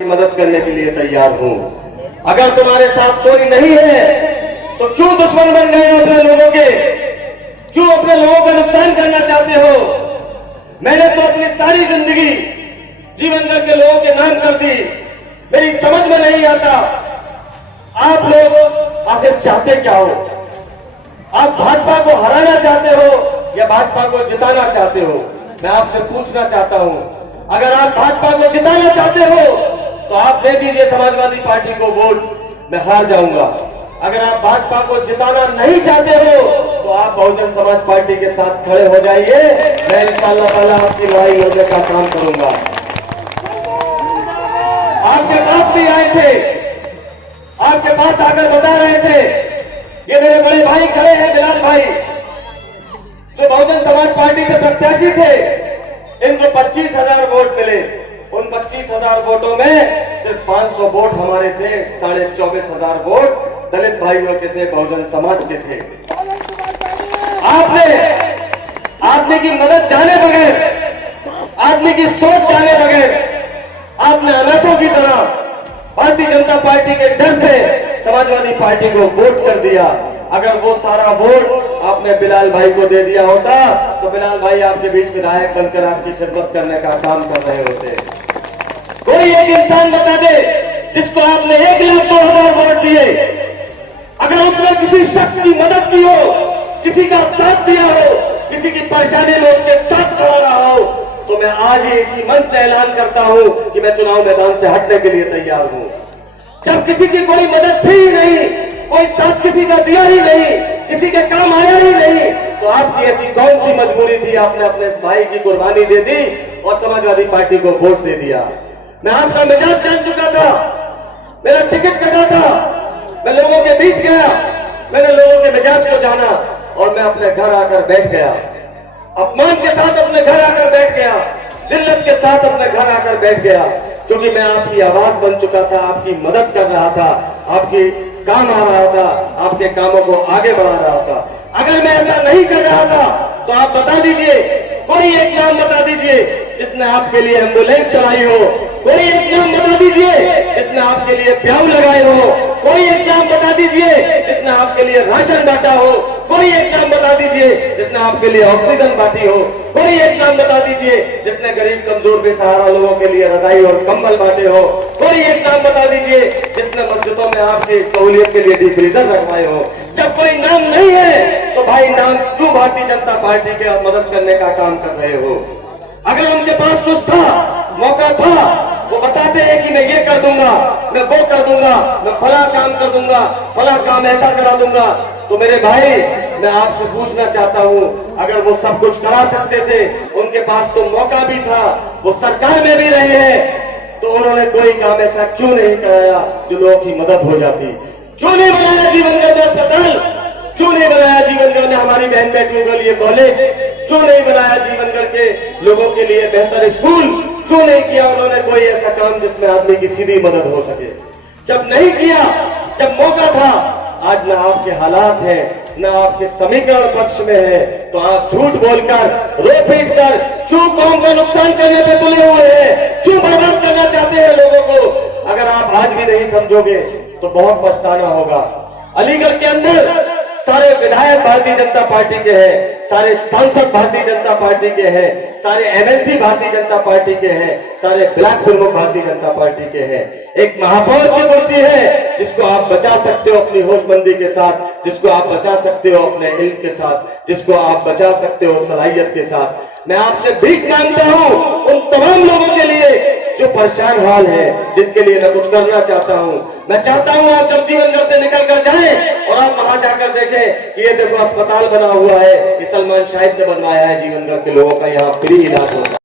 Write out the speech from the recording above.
मदद करने के लिए तैयार हूं। अगर तुम्हारे साथ कोई नहीं है तो क्यों दुश्मन बन गए हो अपने लोगों के? क्यों अपने लोगों का नुकसान करना चाहते हो? मैंने तो अपनी सारी जिंदगी जीवनगढ़ के लोगों के नाम कर दी। मेरी समझ में नहीं आता आप लोग आखिर चाहते क्या हो? आप भाजपा को हराना चाहते हो या भाजपा को जिताना चाहते हो? मैं आपसे पूछना चाहता हूं, अगर आप भाजपा को जिताना चाहते हो तो आप दे दीजिए समाजवादी पार्टी को वोट, मैं हार जाऊंगा। अगर आप भाजपा को जिताना नहीं चाहते हो तो आप बहुजन समाज पार्टी के साथ खड़े हो जाइए। मैं इंशाअल्लाह ताला आपकी लड़ाई लड़ने का काम करूंगा। आपके पास भी आए थे, आपके पास आकर बता रहे थे, ये मेरे बड़े भाई खड़े हैं, बिलाल भाई, जो बहुजन समाज पार्टी से प्रत्याशी थे, इनको 25,000 वोट मिले। उन 25,000 वोटों में सिर्फ 500 वोट हमारे थे, 24,500 वोट दलित भाइयों के थे, बहुजन समाज के थे। आदमी की मदद जाने बगैर, आदमी की सोच जाने बगैर आपने अनाथों की तरह भारतीय जनता पार्टी के डर से समाजवादी पार्टी को वोट कर दिया। अगर वो सारा वोट आपने बिलाल भाई को दे दिया होता तो बिलाल भाई आपके बीच विधायक बनकर आपकी खिदमत करने का काम कर रहे होते। कोई एक इंसान बता दे जिसको आपने 1,02,000 वोट दिए, अगर उसने किसी शख्स की मदद की हो, किसी का साथ दिया हो, किसी की परेशानी में उसके साथ खड़ा रहा हो, तो मैं आज ही इसी मंच से ऐलान करता हूं कि मैं चुनाव मैदान से हटने के लिए तैयार हूं। जब किसी की कोई मदद थी ही नहीं, कोई साथ किसी का दिया ही नहीं, किसी के काम आया ही नहीं, तो आपकी ऐसी कौन सी मजबूरी थी? आपने अपने इस भाई की कुर्बानी दे दी और समाजवादी पार्टी को वोट दे दिया। मैं आपका मिजाज जान चुका था, मेरा टिकट कटा था, मैं लोगों के बीच गया, मैंने लोगों के मिजाज को जाना और मैं अपने घर आकर बैठ गया, अपमान के साथ अपने घर आकर बैठ गया, जिल्लत के साथ अपने घर आकर बैठ गया, क्योंकि मैं आपकी आवाज बन चुका था, आपकी मदद कर रहा था, आपकी काम आ रहा था, आपके कामों को आगे बढ़ा रहा था। अगर मैं ऐसा नहीं कर रहा था तो आप बता दीजिए, कोई एक नाम बता दीजिए जिसने आपके लिए एम्बुलेंस चलाई हो, कोई एक नाम बता दीजिए जिसने आपके लिए प्याऊ लगाए हो, कोई एक नाम बता दीजिए जिसने आपके लिए राशन बांटा हो, कोई एक नाम बता दीजिए जिसने आपके लिए ऑक्सीजन बांटी हो, कोई एक नाम बता दीजिए जिसने गरीब कमजोर बेसहारा लोगों के लिए रजाई और कंबल बांटे हो, कोई एक नाम बता दीजिए जिसने मस्जिदों में आपकी सहूलियत के लिए डीप फ्रीजर रखवाए हो। जब कोई नाम नहीं है तो भाई नाम क्यों भारतीय जनता पार्टी के आप मदद करने का काम कर रहे हो? अगर उनके पास कुछ था, मौका था, वो बताते हैं कि मैं ये कर दूंगा, मैं वो कर दूंगा, मैं फला काम कर दूंगा, फला काम ऐसा करा दूंगा, तो मेरे भाई मैं आपसे पूछना चाहता हूं, अगर वो सब कुछ करा सकते थे, उनके पास तो मौका भी था, वो सरकार में भी रहे हैं, तो उन्होंने कोई काम ऐसा क्यों नहीं कराया जो लोगों की मदद हो जाती? क्यों नहीं बनाया जीवनगढ़ में अस्पताल? क्यों नहीं बनाया जीवनगढ़ में हमारी बहन बेटियों के लिए कॉलेज? क्यों नहीं बनाया जीवनगढ़ के लोगों के लिए बेहतर स्कूल? क्यों नहीं किया उन्होंने कोई ऐसा काम जिसमें आदमी की सीधी मदद हो सके? जब नहीं किया, जब मौका था, आज ना आपके हालात हैं, ना आपके समीकरण पक्ष में है, तो आप झूठ बोलकर, रो पीट कर क्यों कौम का नुकसान करने पे तुले हुए हैं? क्यों बर्बाद करना चाहते हैं लोगों को? अगर आप आज भी नहीं समझोगे तो बहुत पछताना होगा। अलीगढ़ के अंदर सारे विधायक भारतीय जनता पार्टी के हैं, सारे सांसद भारतीय जनता पार्टी के हैं, सारे एमएलसी भारतीय जनता पार्टी के हैं, सारे ब्लॉक प्रमुख भारतीय जनता पार्टी के हैं। एक महापौर की कुर्सी है जिसको आप बचा सकते हो अपनी होशमंदी के साथ, जिसको आप बचा सकते हो अपने इल्म के साथ, जिसको आप बचा सकते हो सलाहियत के साथ। मैं आपसे भीख मांगता हूं उन तमाम लोगों के लिए जो परेशान हाल है, जिनके लिए मैं कुछ करना चाहता हूं। मैं चाहता हूं आप जब जीवनगढ़ से निकल कर जाएं और आप वहां जाकर देखें कि ये देखो अस्पताल बना हुआ है, ये सलमान शाहिद ने बनवाया है, जीवनगढ़ के लोगों का यहाँ फ्री इलाज होता है।